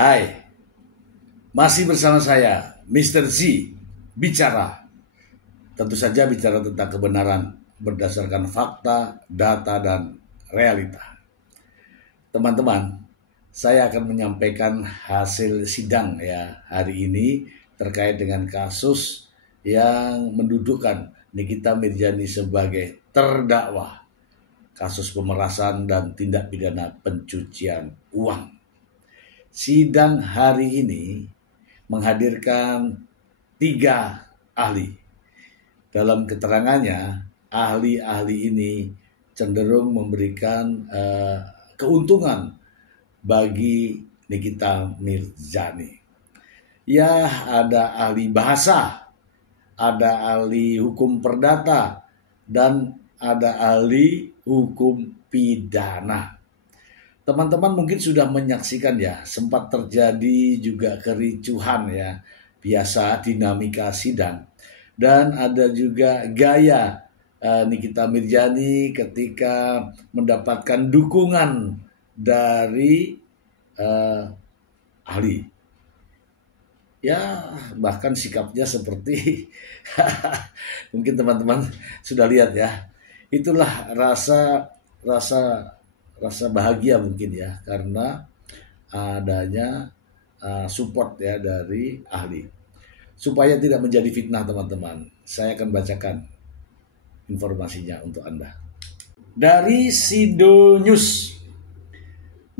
Hai, masih bersama saya, Mr. Z, bicara. Tentu saja bicara tentang kebenaran berdasarkan fakta, data, dan realita. Teman-teman, saya akan menyampaikan hasil sidang ya hari ini terkait dengan kasus yang mendudukkan Nikita Mirzani sebagai terdakwa kasus pemerasan dan tindak pidana pencucian uang. Sidang hari ini menghadirkan 3 ahli. Dalam keterangannya, ahli-ahli ini cenderung memberikan keuntungan bagi Nikita Mirzani. Ya, ada ahli bahasa, ada ahli hukum perdata, dan ada ahli hukum pidana. Teman-teman mungkin sudah menyaksikan ya, sempat terjadi juga kericuhan ya, biasa dinamika sidang. Dan ada juga gaya Nikita Mirzani ketika mendapatkan dukungan dari ahli. Ya, bahkan sikapnya seperti mungkin teman-teman sudah lihat ya. Itulah rasa bahagia mungkin ya, karena adanya support ya dari ahli. Supaya tidak menjadi fitnah teman-teman, saya akan bacakan informasinya untuk Anda. Dari Sido News,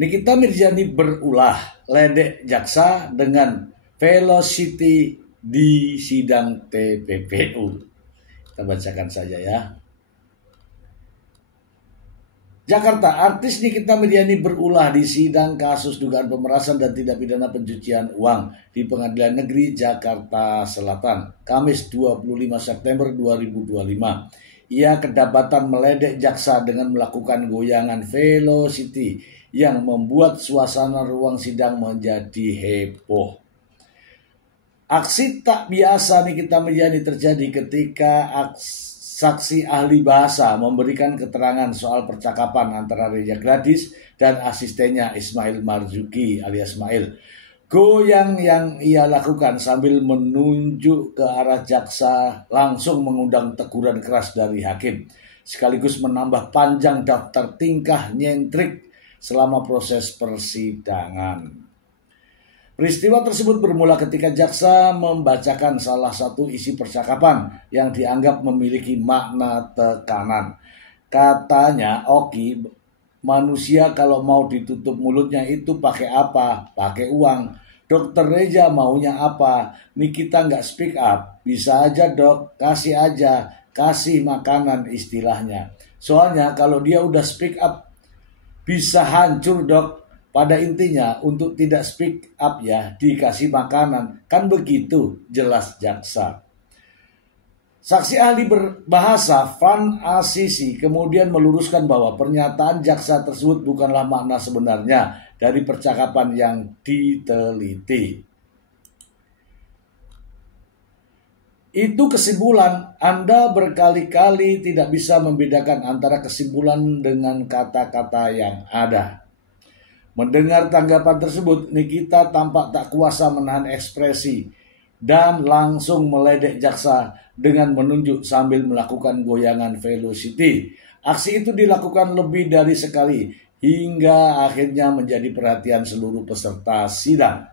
Nikita Mirzani berulah ledek jaksa dengan velocity di sidang TPPU. Kita bacakan saja ya. Jakarta, artis Nikita Mirzani berulah di sidang kasus dugaan pemerasan dan tindak pidana pencucian uang di Pengadilan Negeri Jakarta Selatan, Kamis 25 September 2025. Ia kedapatan meledek jaksa dengan melakukan goyangan velocity yang membuat suasana ruang sidang menjadi heboh. Aksi tak biasa Nikita Mirzani terjadi ketika saksi ahli bahasa memberikan keterangan soal percakapan antara Reza Gladys dan asistennya Ismail Marzuki alias Ismail. Goyang yang ia lakukan sambil menunjuk ke arah jaksa langsung mengundang teguran keras dari hakim, sekaligus menambah panjang daftar tingkah nyentrik selama proses persidangan. Peristiwa tersebut bermula ketika jaksa membacakan salah satu isi percakapan yang dianggap memiliki makna tekanan. Katanya, Oki, manusia kalau mau ditutup mulutnya itu pakai apa? Pakai uang. Dokter Reza maunya apa? Nikita nggak speak up. Bisa aja dok, kasih aja. Kasih makanan istilahnya. Soalnya kalau dia udah speak up, bisa hancur dok. Pada intinya untuk tidak speak up ya dikasih makanan. Kan begitu jelas jaksa. Saksi ahli berbahasa Van Assisi kemudian meluruskan bahwa pernyataan jaksa tersebut bukanlah makna sebenarnya dari percakapan yang diteliti. Itu kesimpulan. Anda berkali-kali tidak bisa membedakan antara kesimpulan dengan kata-kata yang ada. Mendengar tanggapan tersebut, Nikita tampak tak kuasa menahan ekspresi dan langsung meledek jaksa dengan menunjuk sambil melakukan goyangan velocity. Aksi itu dilakukan lebih dari sekali hingga akhirnya menjadi perhatian seluruh peserta sidang.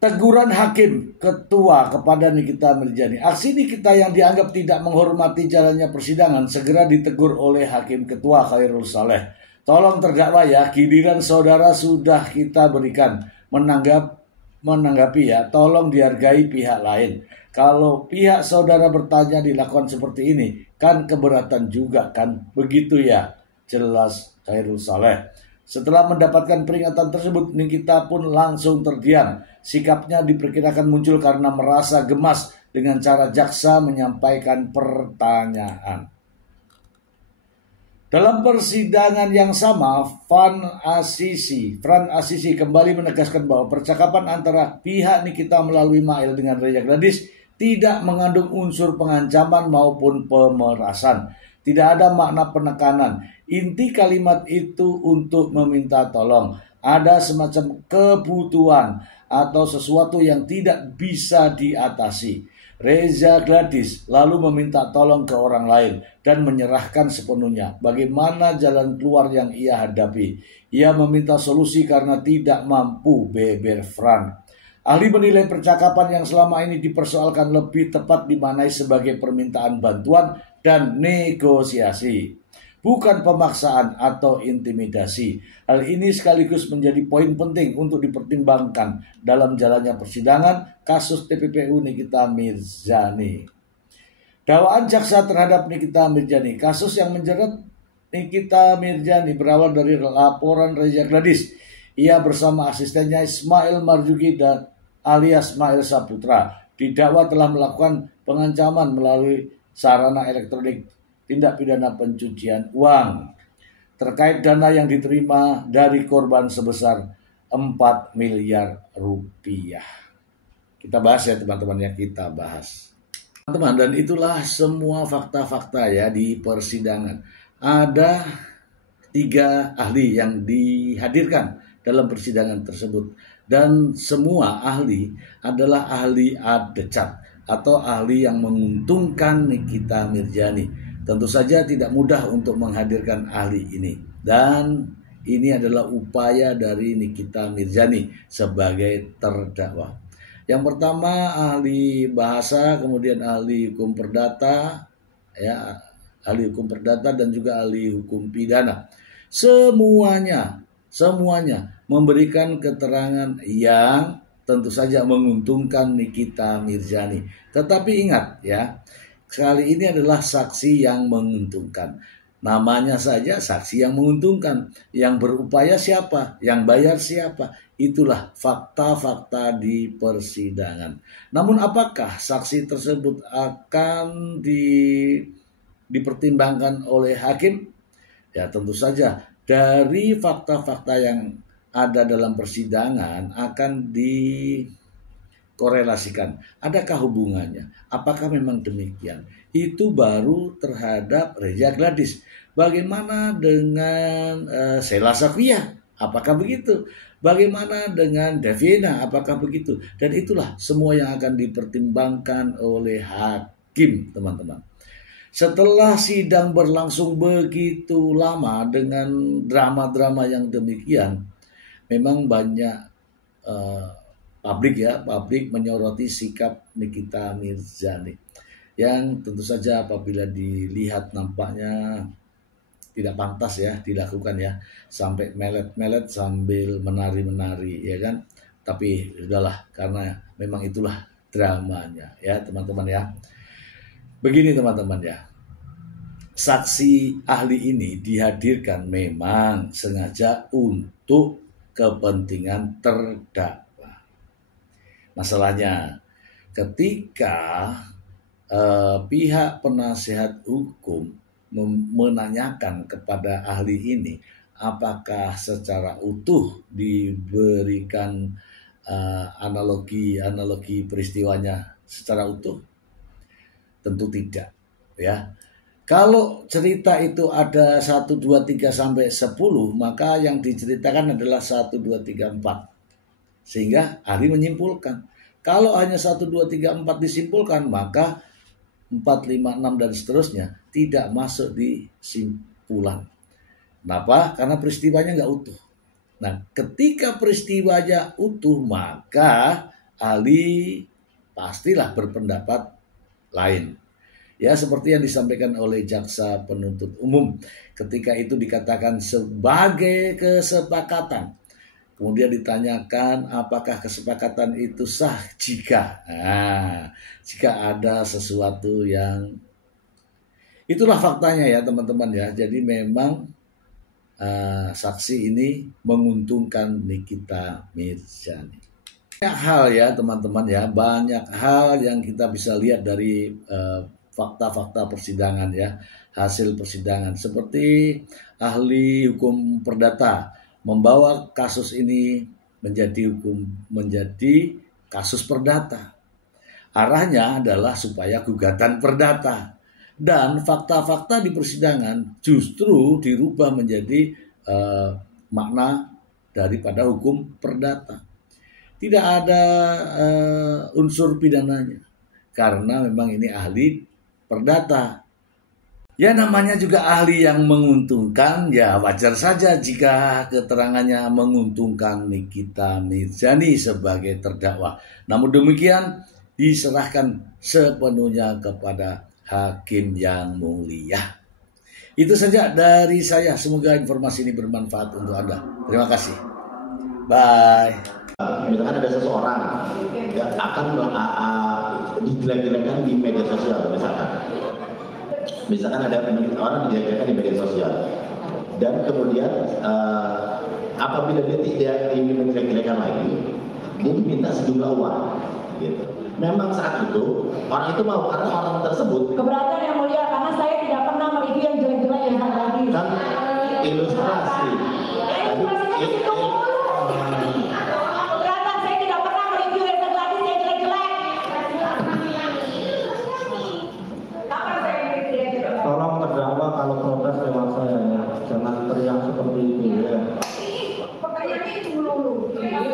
Teguran hakim ketua kepada Nikita Mirzani. Aksi Nikita yang dianggap tidak menghormati jalannya persidangan segera ditegur oleh hakim ketua Khairul Saleh. Tolong terdakwa ya, giliran saudara sudah kita berikan. Menanggapi ya, tolong dihargai pihak lain. Kalau pihak saudara bertanya dilakukan seperti ini, kan keberatan juga kan? Begitu ya, jelas Khairul Saleh. Setelah mendapatkan peringatan tersebut, Nikita pun langsung terdiam. Sikapnya diperkirakan muncul karena merasa gemas dengan cara jaksa menyampaikan pertanyaan. Dalam persidangan yang sama, Van Assisi kembali menegaskan bahwa percakapan antara pihak Nikita melalui Mail dengan Reza Gladys tidak mengandung unsur pengancaman maupun pemerasan. Tidak ada makna penekanan. Inti kalimat itu untuk meminta tolong. ada semacam kebutuhan atau sesuatu yang tidak bisa diatasi. Reza Gladys lalu meminta tolong ke orang lain dan menyerahkan sepenuhnya bagaimana jalan keluar yang ia hadapi. Ia meminta solusi karena tidak mampu beber Fran. Ahli menilai percakapan yang selama ini dipersoalkan lebih tepat dimaknai sebagai permintaan bantuan dan negosiasi, bukan pemaksaan atau intimidasi. Hal ini sekaligus menjadi poin penting untuk dipertimbangkan dalam jalannya persidangan kasus TPPU Nikita Mirzani. Dakwaan jaksa terhadap Nikita Mirzani. Kasus yang menjerat Nikita Mirzani berawal dari laporan Reza Gladys. Ia bersama asistennya Ismail Marzuki dan alias Ismail Saputra didakwa telah melakukan pengancaman melalui sarana elektronik tindak pidana pencucian uang terkait dana yang diterima dari korban sebesar 4 miliar rupiah. Kita bahas ya teman-teman ya, kita bahas. Teman-teman, dan itulah semua fakta-fakta ya di persidangan. Ada 3 ahli yang dihadirkan dalam persidangan tersebut. Dan semua ahli adalah ahli adecat atau ahli yang menguntungkan Nikita Mirzani. Tentu saja tidak mudah untuk menghadirkan ahli ini. Dan ini adalah upaya dari Nikita Mirzani sebagai terdakwa. Yang pertama ahli bahasa, kemudian ahli hukum perdata, ya, ahli hukum perdata dan juga ahli hukum pidana. Semuanya memberikan keterangan yang tentu saja menguntungkan Nikita Mirzani. Tetapi ingat ya, kali ini adalah saksi yang menguntungkan. Namanya saja saksi yang menguntungkan. Yang berupaya siapa? Yang bayar siapa? Itulah fakta-fakta di persidangan. Namun apakah saksi tersebut akan dipertimbangkan oleh hakim? Ya tentu saja dari fakta-fakta yang ada dalam persidangan akan dikorelasikan. Adakah hubungannya? Apakah memang demikian? Itu baru terhadap Reza Gladys. Bagaimana dengan Sheila Safia? Apakah begitu? Bagaimana dengan Devina? Apakah begitu? Dan itulah semua yang akan dipertimbangkan oleh hakim, teman-teman. Setelah sidang berlangsung begitu lama dengan drama-drama yang demikian, memang banyak publik menyoroti sikap Nikita Mirzani yang tentu saja apabila dilihat nampaknya tidak pantas ya dilakukan ya, sampai melet-melet sambil menari-menari ya kan. Tapi sudahlah, karena memang itulah dramanya ya teman-teman ya. Begini teman-teman ya, saksi ahli ini dihadirkan memang sengaja untuk kepentingan terdakwa. Masalahnya ketika pihak penasihat hukum menanyakan kepada ahli ini apakah secara utuh diberikan analogi peristiwanya secara utuh, tentu tidak ya. Kalau cerita itu ada 1, 2, 3 sampai 10, maka yang diceritakan adalah 1, 2, 3, 4. Sehingga ahli menyimpulkan. Kalau hanya 1, 2, 3, 4 disimpulkan, maka 4, 5, 6 dan seterusnya tidak masuk di simpulan. Kenapa? Karena peristiwanya nggak utuh. Nah, ketika peristiwanya utuh, maka ahli pastilah berpendapat lain. Ya, seperti yang disampaikan oleh jaksa penuntut umum ketika itu dikatakan sebagai kesepakatan. Kemudian ditanyakan apakah kesepakatan itu sah jika ada sesuatu yang, itulah faktanya ya teman-teman ya. Jadi memang saksi ini menguntungkan Nikita Mirzani. Banyak hal ya teman-teman ya, banyak hal yang kita bisa lihat dari fakta-fakta persidangan ya, hasil persidangan. Seperti ahli hukum perdata membawa kasus ini menjadi kasus perdata. Arahnya adalah supaya gugatan perdata. Dan fakta-fakta di persidangan justru dirubah menjadi makna daripada hukum perdata. Tidak ada unsur pidananya karena memang ini ahli perdata. Ya namanya juga ahli yang menguntungkan, ya wajar saja jika keterangannya menguntungkan Nikita Mirzani sebagai terdakwa. Namun demikian diserahkan sepenuhnya kepada hakim yang mulia. Itu saja dari saya. Semoga informasi ini bermanfaat untuk Anda. Terima kasih. Bye. Misalkan ada seseorang yang akan dijelek-jelekan di media sosial, misalkan ada orang dijelek-jelekan di media sosial, dan kemudian apabila dia tidak ingin menjelek-jelekan lagi, dia diminta sejumlah uang, gitu. Memang saat itu orang itu mau, karena orang tersebut keberatan yang mulia, karena saya tidak pernah mereview yang jelek-jelek yang tadi. Kan ilustrasi. Keberatan, saya tidak pernah mereview yang tadi yang jelek-jelek. Kapan saya mereview yang jelek? Tolong terdakwa kalau protes lewat saya ya, jangan teriak seperti itu ya. Pertanyaannya itu dulu. Jadi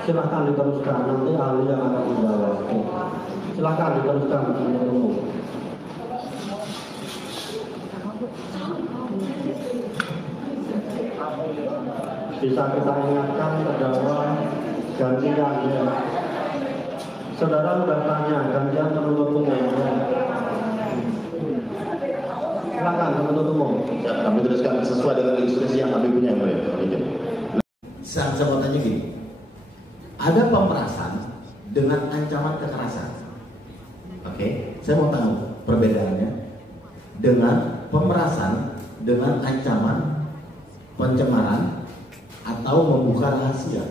silahkan diteruskan, nanti ahli yang akan menjawab. Silahkan diteruskan penuntut umum. Bisa kita ingatkan terdakwa gantian ya. Saudara sudah tanya gantian penuntut umum ya. Silakan penuntut umum. Ya, kami teruskan sesuai dengan ilustrasi yang kami punya. Saya mau tanya gini, ada pemerasan dengan ancaman kekerasan. Oke, saya mau tahu perbedaannya dengan pemerasan dengan ancaman pencemaran atau membuka rahasia.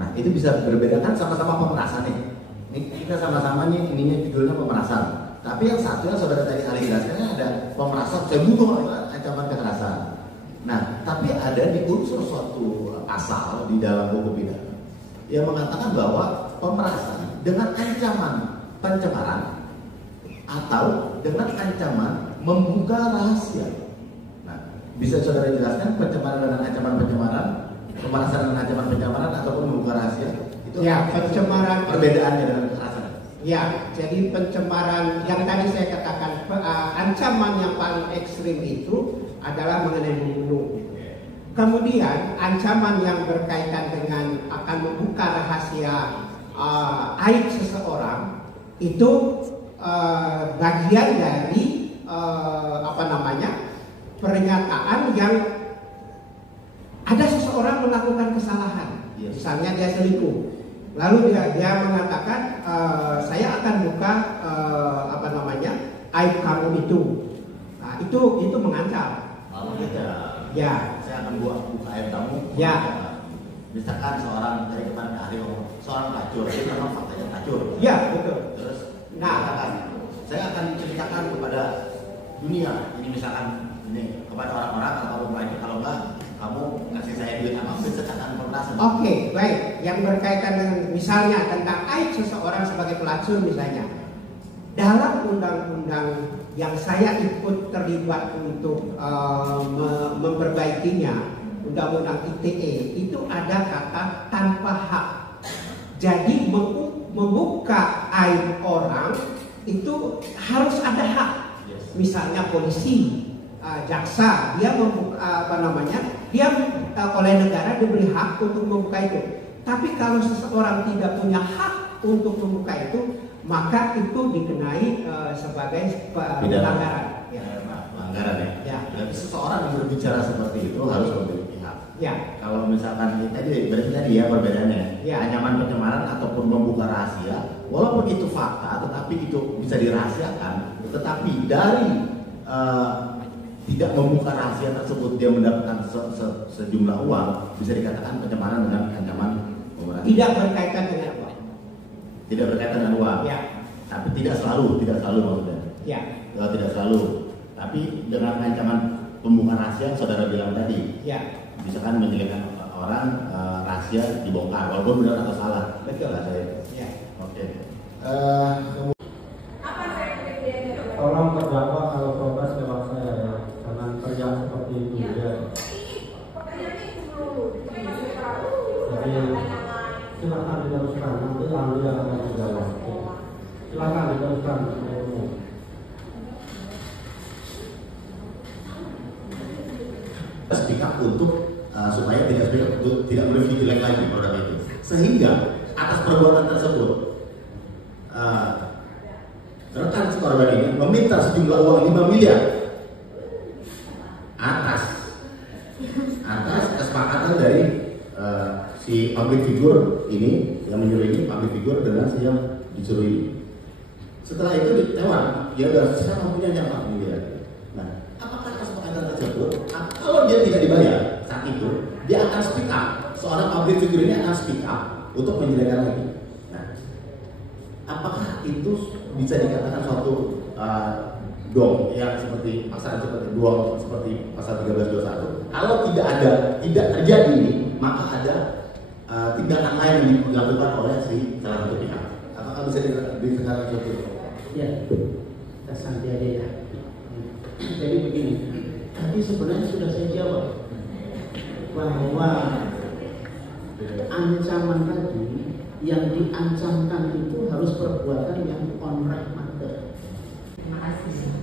Nah, itu bisa berbeda kan, sama-sama pemerasan nih. Ini kita sama-sama nih, ininya judulnya pemerasan. Tapi yang satu yang saudara tadi ahli jelaskan ada pemerasan, saya bunuh, ancaman kekerasan. Nah, tapi ada di unsur suatu pasal di dalam hukum pidana yang mengatakan bahwa pemerasan dengan ancaman pencemaran atau dengan ancaman membuka rahasia. Nah, bisa saudara jelaskan pencemaran dengan ancaman pencemaran, pemerasan dengan ancaman pencemaran ataupun membuka rahasia? Itu ya, pencemaran perbedaannya dengan kekerasan. Ya, jadi pencemaran yang tadi saya katakan ancaman yang paling ekstrim itu adalah mengenai membunuh. Kemudian ancaman yang berkaitan dengan akan membuka rahasia aib seseorang itu bagian dari pernyataan yang ada seseorang melakukan kesalahan, misalnya dia selingkuh. Lalu dia mengatakan saya akan buka aib kamu itu. Nah, itu mengancam. Ya. Saya akan buka aib kamu. Ya. Misalkan seorang dari kemarin ahli seorang pelacur, dia memang faktanya pelacur. Ya, betul. Terus, nah, saya akan ceritakan kepada dunia. Ini misalkan ini kepada orang-orang kalau kamu pelacur, kalau enggak kamu kasih saya duit apa? Menceritakan pemerasan. Oke, baik. Yang berkaitan dengan misalnya tentang aib seseorang sebagai pelacur misalnya. Dalam undang-undang yang saya ikut terlibat untuk memperbaikinya, undang-undang ITE, itu ada kata tanpa hak. Jadi membuka aib orang itu harus ada hak. Misalnya polisi, jaksa, dia membuka dia oleh negara diberi hak untuk membuka itu. Tapi kalau seseorang tidak punya hak untuk membuka itu, maka itu dikenai sebagai pelanggaran. Pelanggaran ya. Berarti seseorang yang berbicara seperti itu harus memiliki hak. Ya. Kalau misalkan berarti tadi ya perbedaannya. Ya. Ancaman pencemaran ataupun membuka rahasia, walaupun itu fakta, tetapi itu bisa dirahasiakan. Tetapi dari tidak membuka rahasia tersebut dia mendapatkan sejumlah uang, bisa dikatakan pencemaran dengan ancaman pencemaran. Tidak berkaitan dengan uang. Tidak berkaitan dengan uang. Ya. Tapi tidak selalu maksudnya. Ya. Tidak selalu. Tapi dengan ancaman pembukaan rahasia yang saudara bilang tadi. Ya. Misalkan menjelekkan orang, rahasia dibongkar walaupun benar atau salah. Betul. Ya. Oke. Tolong terdakwa kalau protes lewat saya ya, jangan teriak seperti itu ya. Jadi silakan diteruskan, nanti ahli yang akan menjawab. Silakan diteruskan. Speak up untuk supaya tidak speak up untuk tidak mereview jelek lagi produk itu, sehingga atas perbuatan tersebut rekan si korban ini meminta sejumlah uang 5 miliar atas kesepakatan dari si public figure ini yang menyuruh ini, public figure dengan si yang disuruh ini. Setelah itu ditewar, dia udah saya punya 4 miliar. Nah, apakah kesepakatan tersebut kalau dia tidak dibayar saat itu, dia akan speak up, seorang public figure ini akan speak up untuk menjelekkan lagi. Nah, apakah itu bisa dikatakan suatu dong yang seperti pasal seperti dong seperti pasal 1321? Kalau tidak terjadi ini, maka ada tindakan lain yang dilakukan oleh si salah satu pihak. Apakah bisa dikatakan seperti itu? Ya, kita santai aja ya. Jadi begini, tadi sebenarnya sudah saya jawab bahwa ancaman tadi yang diancamkan itu harus perbuatan yang on right matter. Terima kasih.